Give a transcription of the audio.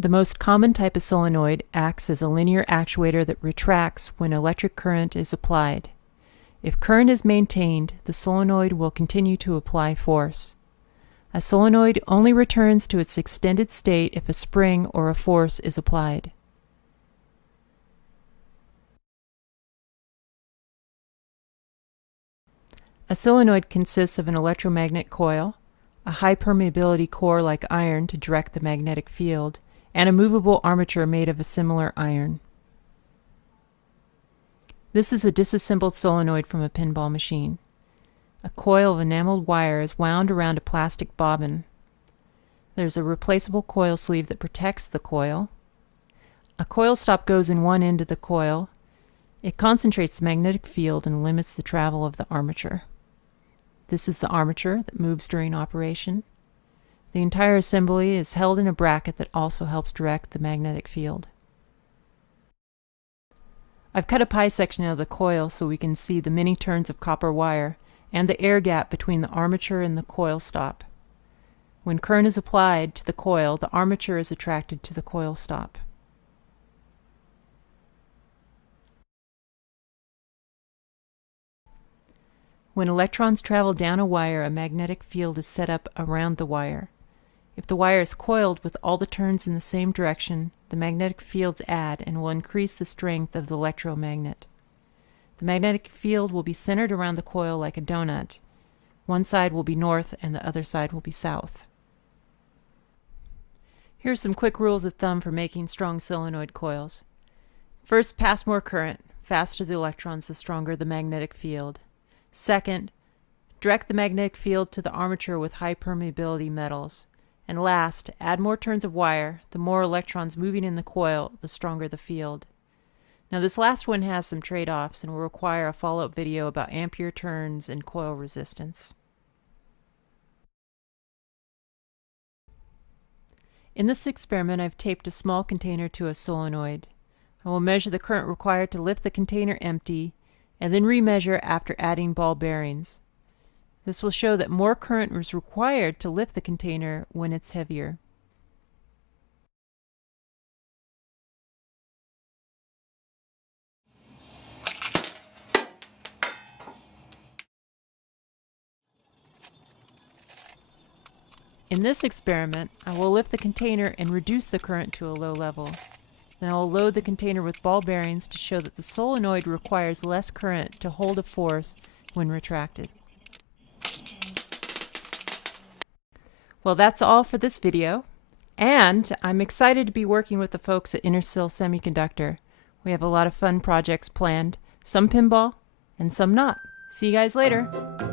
The most common type of solenoid acts as a linear actuator that retracts when electric current is applied. If current is maintained, the solenoid will continue to apply force. A solenoid only returns to its extended state if a spring or a force is applied. A solenoid consists of an electromagnet coil, a high permeability core like iron to direct the magnetic field, and a movable armature made of a similar iron. This is a disassembled solenoid from a pinball machine. A coil of enameled wire is wound around a plastic bobbin. There's a replaceable coil sleeve that protects the coil. A coil stop goes in one end of the coil. It concentrates the magnetic field and limits the travel of the armature. This is the armature that moves during operation. The entire assembly is held in a bracket that also helps direct the magnetic field. I've cut a pie section out of the coil so we can see the many turns of copper wire and the air gap between the armature and the coil stop. When current is applied to the coil, the armature is attracted to the coil stop. When electrons travel down a wire, a magnetic field is set up around the wire. If the wire is coiled with all the turns in the same direction, the magnetic fields add and will increase the strength of the electromagnet. The magnetic field will be centered around the coil like a donut. One side will be north and the other side will be south. Here are some quick rules of thumb for making strong solenoid coils. First, pass more current. Faster the electrons, the stronger the magnetic field. Second, direct the magnetic field to the armature with high permeability metals. And last, add more turns of wire. The more electrons moving in the coil, the stronger the field. Now this last one has some trade-offs and will require a follow-up video about ampere turns and coil resistance. In this experiment, I've taped a small container to a solenoid. I will measure the current required to lift the container empty and then remeasure after adding ball bearings. This will show that more current is required to lift the container when it's heavier. In this experiment, I will lift the container and reduce the current to a low level. Then I will load the container with ball bearings to show that the solenoid requires less current to hold a force when retracted. Well, that's all for this video, and I'm excited to be working with the folks at Intersil Semiconductor. We have a lot of fun projects planned, some pinball and some not. See you guys later.